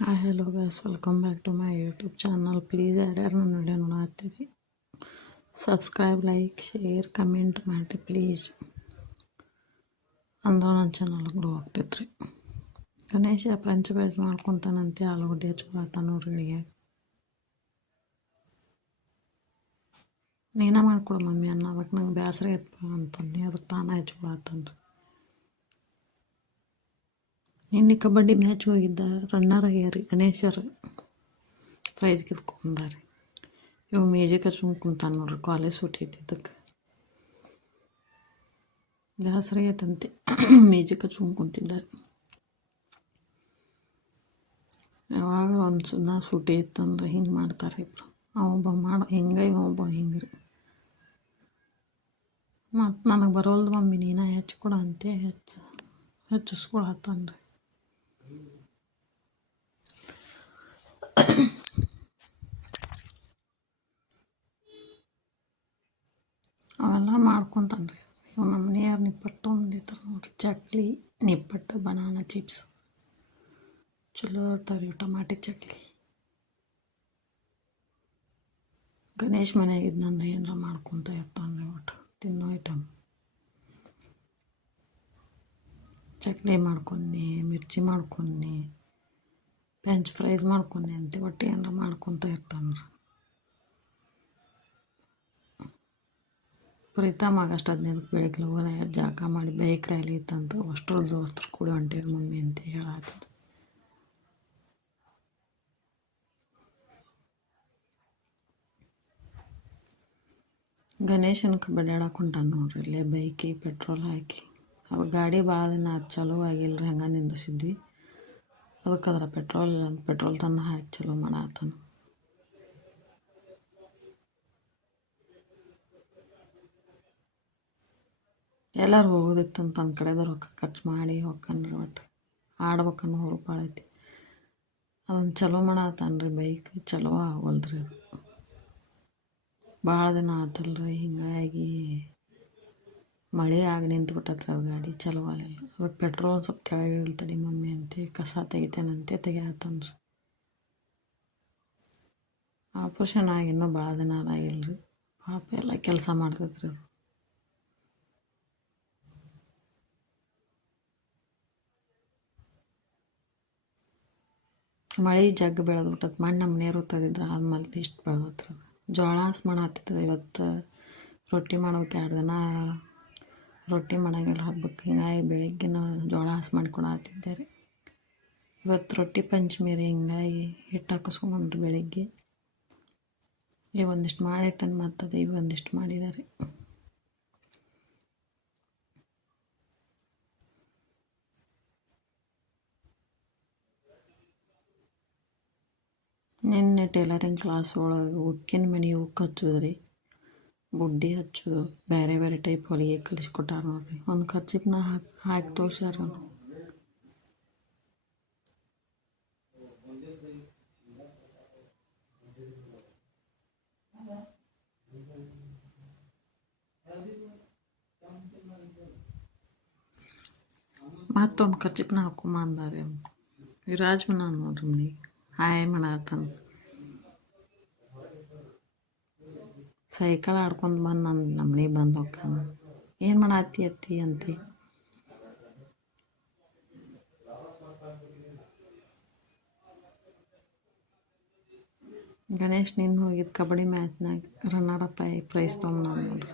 Hi hello guys, welcome back to my YouTube channel. Please ಯಾರ್ಯಾರು ನನ್ನ video ನೋಡತ್ತೀರಿ, subscribe, like, share, comment ಮಾಡಿರಿ please. ಅಂದ್ರೆ ನನ್ನ ಚಾನಲ್ ಗ್ರೋ ಆಗ್ತೈತ್ರಿ. ಗಣೇಶ ಫ್ರೆಂಚ್ ಫ್ರೈಸ್ ಮಾಡ್ಕೊತಾನಂತೆ, ಆಲೂಗಡ್ಡೆ ಹಚ್ಕೊಳತ್ತ ನೋಡ್ರಿ ಅಡುಗೆ. ನೀನ ಮಾಡ್ಕೊಡು ಮಮ್ಮಿ ಅನ್ನೋದಕ್ಕೆ ನಂಗೆ ಬೇಸರ ಐತಪ್ಪ ಅಂತಂದು ಅದಕ್ಕೆ ತಾನೇ ಹಚ್ಕೊಳತ್ತನ್ರಿ. ನಿನ್ನೆ ಕಬಡ್ಡಿ ಮ್ಯಾಚ್ ಹೋಗಿದ್ದ, ರನ್ನರ್ ಆಗ್ಯಾರಿ ಗಣೇಶರು, ಪ್ರೈಸ್ ಗೆದ್ಕೊಂಡಾರಿ. ಇವು ಮೇಜಿಗೆ ಹಚ್ಕೊಂಡು ಕುಂತಾನೆ ನೋಡ್ರಿ, ಕಾಲೇಜ್ ಸೂಟಿ ಇದ್ದಿದ್ದಕ್ಕೆ ಬೇಸರ ಆಗೈತಂತೆ ಮೇಜಿಗೆ ಹಚ್ಕೊಂಡು ಕುಂತಿದ್ದಾರೆ. ಯಾವಾಗ ಒಂದು ಸುಧಾ ಸೂಟಿ ಇತ್ತಂದ್ರೆ ಹಿಂಗೆ ಮಾಡ್ತಾರೆ ಇಬ್ಬರು. ಅವೊಬ್ಬ ಮಾಡೋ ಹಿಂಗೆ, ಇವೊಬ್ಬ ಹಿಂಗೆ ರೀ. ಮತ್ತು ನನಗೆ ಬರೋಲ್ದು ಮಮ್ಮಿ ನೀನು ಹೆಚ್ಚಿಕೊಡ ಅಂತೆ ಹೆಚ್ಚಿಸ್ಕೊಳತ್ತನ್ರಿ. ಅವೆಲ್ಲ ಮಾಡ್ಕೊತಾನ್ರಿ. ಇವು ನಮ್ಮ ಮನೆಯವ್ರು ನಿಪ್ಪಟ್ಟು ತೊಗೊಂಡಿರ್ತಾರೆ ನೋಡ್ರಿ, ಚಕ್ಲಿ, ನಿಪ್ಪಟ್ಟು, ಬನಾನಾ ಚಿಪ್ಸ್ ಚಲೋ ಇರ್ತಾವೆ ರೀ, ಟಮಾಟಿ ಚಕ್ಲಿ. ಗಣೇಶ್ ಮನೆಯಾಗ ಇದ್ನಂದ್ರೆ ಏನಾರ ಮಾಡ್ಕೊತ ಇರ್ತಾನೆ ಒಟ್ಟು ತಿನ್ನೋ ಐಟಮ್. ಚಕ್ಲಿ ಮಾಡ್ಕೊಂಡಿ, ಮಿರ್ಚಿ ಮಾಡ್ಕೊಂಡಿ, ಫ್ರೆಂಚ್ ಫ್ರೈಸ್ ಮಾಡ್ಕೊಂಡಿ ಅಂತ ಒಟ್ಟು ಏನಾರ ಮಾಡ್ಕೊತ ಇರ್ತಾನೆ ರೀ. ಪ್ರೀತಮ್ ಆಗಸ್ಟ್ 15 ಬೆಳಿಗ್ಗೆ ಹೋಗಲ್ಲ, ಜಾಗ ಮಾಡಿ ಬೈಕ್ ರ್ಯಾಲಿ ಇತ್ತಂತ ಅಷ್ಟು ದೋಸ್ತರು ಕೂಡ ಹೊಂಟೇವಿ ಮಮ್ಮಿ ಅಂತ ಹೇಳತ್ತಿದ್ದು. ಗಣೇಶನ ಕಬಡ್ಡಿ ಆಡಕ್ಕೆ ಹೊಂಟಾನ ನೋಡ್ರಿ, ಇಲ್ಲೇ ಬೈಕಿಗೆ ಪೆಟ್ರೋಲ್ ಹಾಕಿ. ಅವಾಗ ಗಾಡಿ ಭಾಳ ದಿನ ಚಲೋ ಆಗಿಲ್ಲ ರೀ, ಹಂಗೆ ನಿಂದಿಸಿದ್ವಿ. ಅದಕ್ಕೆ ಅದ್ರ ಪೆಟ್ರೋಲ್ ತಂದು ಹಾಕಿ ಚಲೋ ಮಾಡತ್ತಾನ. ಎಲ್ಲರೂ ಹೋಗೋದಿತ್ತಂತ ತನ್ನ ಕಡೆದ ರೊಕ್ಕ ಖರ್ಚು ಮಾಡಿ ಹೊಕ್ಕನ್ರಿ. ಒಟ್ಟು ಆಡ್ಬೇಕನ್ನೋ ಹುರುಪಾಳ ಐತಿ. ಅದನ್ನು ಚಲೋ ಮಾಡತ್ತಾನ ರೀ, ಬೈಕ್ ಚಲೋ ಆಗವಲ್ರಿ ಅದು. ಭಾಳ ದಿನ ಆತಲ್ರಿ, ಹಿಂಗಾಗಿ ಮಳೆ ಆಗಿ ನಿಂತ್ಬಿಟ್ಟತ್ರಿ, ಅದು ಗಾಡಿ ಚಲೋ ಆಗಲಿಲ್ಲ. ಅದಕ್ಕೆ ಪೆಟ್ರೋಲ್ ಸ್ವಲ್ಪ ಕೆಳಗೆ ಇಳ್ತಡಿ ಮಮ್ಮಿ ಅಂತೆ ಕಸ ತೆಗಿತೇನಂತೆ ತೆಗಿಯತ್ತಾನ್ರಿ. ಆಪ್ರೇಷನ್ ಆಗಿ ಇನ್ನೂ ಭಾಳ ದಿನ ಆಗಿಲ್ಲ ರೀ, ಪಾಪ ಎಲ್ಲ ಕೆಲಸ ಮಾಡ್ತೈತ್ರಿ ಅದು. ಮಳೆ ಜಗ್ಗಿ ಬೆಳೆದ್ಬಿಟ್ಟತ್. ಮಣ್ಣು ನಮ್ಮ ನೀರು ತೆಗೆದಿದ್ರೆ ಆದ್ಮೇಲೆ ಇಷ್ಟು ಬೆಳೆದತ್ರಿ ಅದು. ಜೋಳ ಹಾಸ್ಮಣ ಹತ್ತಿತ್ತದ. ಇವತ್ತು ರೊಟ್ಟಿ ಮಾಡ್ಬೇಕು, 2 ದಿನ ರೊಟ್ಟಿ ಮಾಡೋಂಗಿಲ್ಲ ಹಬ್ಬಕ್ಕೆ, ಹಿಂಗಾಗಿ ಬೆಳಿಗ್ಗೆನ ಜೋಳ ಹಾಸ್ ಮಾಡ್ಕೊಡತ್ತಿದ್ದೆ ರೀ. ಇವತ್ತು ರೊಟ್ಟಿ ಪಂಚಮಿ ರೀ, ಹಿಂಗಾಗಿ ಹಿಟ್ಟು ಹಾಕಿಸ್ಕೊಂಡ್ರಿ ಬೆಳಿಗ್ಗೆ. ಈಗ ಒಂದಿಷ್ಟು ಮಾಡಿಟ್ಟನ್ನು ಮತ್ತದ ಈಗ ಒಂದಿಷ್ಟು ಮಾಡಿದ್ದಾರೆ. ನಿನ್ನೆ ಟೈಲರಿಂಗ್ ಕ್ಲಾಸ್ ಒಳಗೆ ಉಕ್ಕಿನ ಮನೆ ಉಕ್ಕು ಹಚ್ಚೋದ್ರಿ, ಬುಡ್ಡಿ ಹಚ್ಚೋದು, ಬೇರೆ ಬೇರೆ ಟೈಪ್ ಹೊಲಿಗೆ ಕಲಿಸ್ಕೊಟ್ಟಾರ ನೋಡ್ರಿ. ಒಂದು ಕರ್ಚಿಪ್ನ ಹಾಕಿ ತೋರ್ಸ್ಯಾರ. ಮತ್ತೊಂದು ಕರ್ಚಿಪ್ನ ಹಾಕೊಂಬ ಅಂದಾರೆ. ವಿರಾಜ್ ಮನ ನೋಡ್ರಿ ಮನೆಗೆ ಹಾಯ್ ಮಾಡತ್ತಾನ. ಸೈಕಲ್ ಆಡ್ಕೊಂಡು ಬಂದು ನಮ್ಮ ಮನೆಗೆ ಬಂದು ಹೋಗ್ತಾನ. ಏನು ಮಾಡತ್ತಿ ಅತ್ತಿ ಅಂತೆ. ಗಣೇಶ್ ನಿನ್ನ ಹೋಗಿದ್ದು ಕಬಡ್ಡಿ ಮ್ಯಾಚ್ನಾಗ ರನ್ನರ್ ಅಪ್ ಆಗಿ ಪ್ರೈಸ್ ತೊಗೊಂಡು ನೋಡ್ರಿ.